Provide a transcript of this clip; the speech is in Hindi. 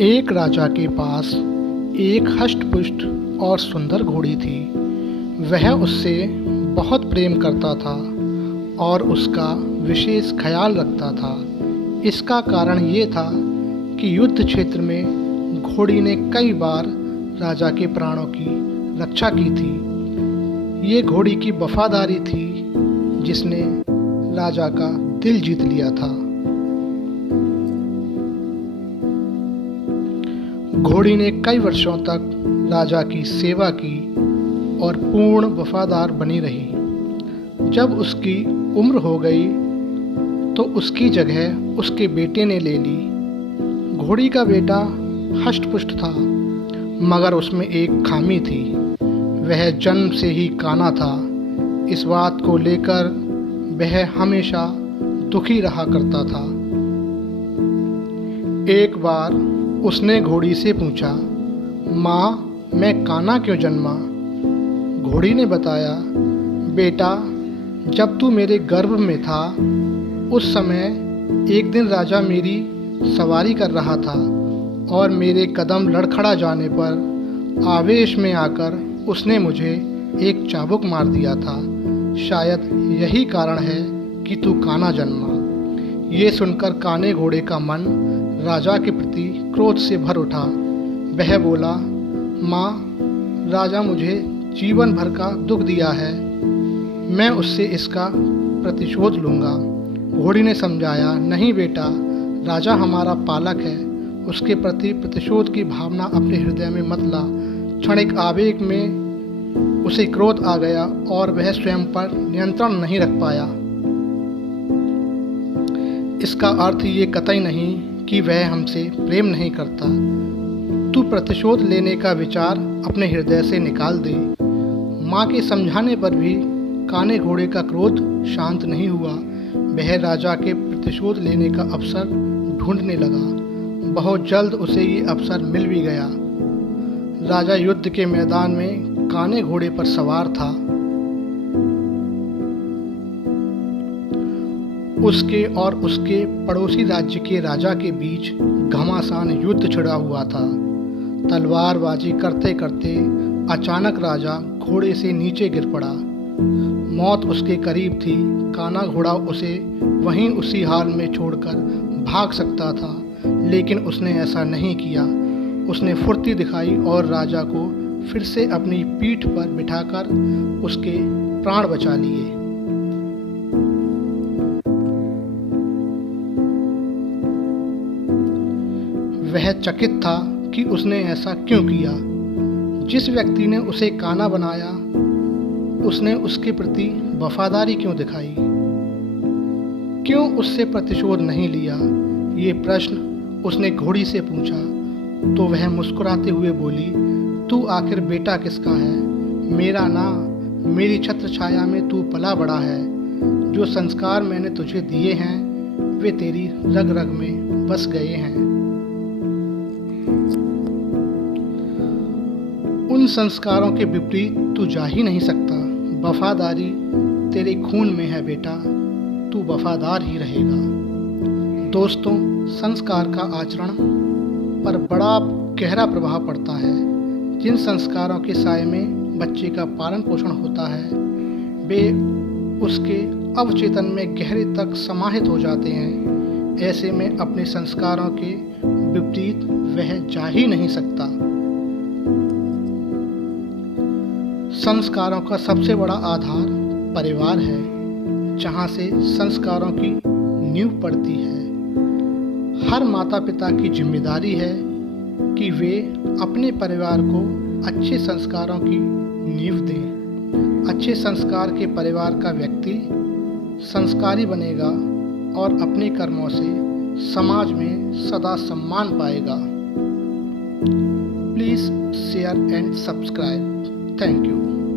एक राजा के पास एक हष्ट-पुष्ट और सुंदर घोड़ी थी। वह उससे बहुत प्रेम करता था और उसका विशेष ख्याल रखता था। इसका कारण ये था कि युद्ध क्षेत्र में घोड़ी ने कई बार राजा के प्राणों की रक्षा की थी। ये घोड़ी की वफादारी थी जिसने राजा का दिल जीत लिया था। घोड़ी ने कई वर्षों तक राजा की सेवा की और पूर्ण वफादार बनी रही। जब उसकी उम्र हो गई तो उसकी जगह उसके बेटे ने ले ली। घोड़ी का बेटा हष्ट-पुष्ट था, मगर उसमें एक खामी थी। वह जन्म से ही काना था। इस बात को लेकर वह हमेशा दुखी रहा करता था। एक बार उसने घोड़ी से पूछा, माँ, मैं काना क्यों जन्मा? घोड़ी ने बताया, बेटा, जब तू मेरे गर्भ में था उस समय एक दिन राजा मेरी सवारी कर रहा था और मेरे कदम लड़खड़ा जाने पर आवेश में आकर उसने मुझे एक चाबुक मार दिया था। शायद यही कारण है कि तू काना जन्मा। ये सुनकर काने घोड़े का मन राजा के प्रति क्रोध से भर उठा। वह बोला, माँ, राजा मुझे जीवन भर का दुख दिया है, मैं उससे इसका प्रतिशोध लूँगा। घोड़ी ने समझाया, नहीं बेटा, राजा हमारा पालक है, उसके प्रति प्रतिशोध की भावना अपने हृदय में मत ला। क्षणिक आवेग में उसे क्रोध आ गया और वह स्वयं पर नियंत्रण नहीं रख पाया। इसका अर्थ ये कतई नहीं कि वह हमसे प्रेम नहीं करता। तू प्रतिशोध लेने का विचार अपने हृदय से निकाल दे। माँ के समझाने पर भी काने घोड़े का क्रोध शांत नहीं हुआ। वह राजा के प्रतिशोध लेने का अवसर ढूंढने लगा। बहुत जल्द उसे ये अवसर मिल भी गया। राजा युद्ध के मैदान में काने घोड़े पर सवार था। उसके और उसके पड़ोसी राज्य के राजा के बीच घमासान युद्ध छिड़ा हुआ था। तलवारबाजी करते करते अचानक राजा घोड़े से नीचे गिर पड़ा। मौत उसके करीब थी। काना घोड़ा उसे वहीं उसी हाल में छोड़कर भाग सकता था, लेकिन उसने ऐसा नहीं किया। उसने फुर्ती दिखाई और राजा को फिर से अपनी पीठ पर बिठाकर उसके प्राण बचा लिए। वह चकित था कि उसने ऐसा क्यों किया। जिस व्यक्ति ने उसे काना बनाया, उसने उसके प्रति वफादारी क्यों दिखाई? क्यों उससे प्रतिशोध नहीं लिया? ये प्रश्न उसने घोड़ी से पूछा तो वह मुस्कुराते हुए बोली, तू आखिर बेटा किसका है? मेरा ना। मेरी छत्र छाया में तू पला बड़ा है। जो संस्कार मैंने तुझे दिए हैं वे तेरी रग रग में बस गए हैं। उन संस्कारों के विपरीत तू जा ही नहीं सकता। वफादारी तेरे खून में है बेटा, तू वफादार ही रहेगा। दोस्तों, संस्कार का आचरण पर बड़ा गहरा प्रभाव पड़ता है। जिन संस्कारों के साए में बच्चे का पालन पोषण होता है वे उसके अवचेतन में गहरे तक समाहित हो जाते हैं। ऐसे में अपने संस्कारों के विपरीत वह जा ही नहीं सकता। संस्कारों का सबसे बड़ा आधार परिवार है, जहाँ से संस्कारों की नींव पड़ती है। हर माता पिता की जिम्मेदारी है कि वे अपने परिवार को अच्छे संस्कारों की नींव दें। अच्छे संस्कार के परिवार का व्यक्ति संस्कारी बनेगा और अपने कर्मों से समाज में सदा सम्मान पाएगा। Please share and subscribe. Thank you.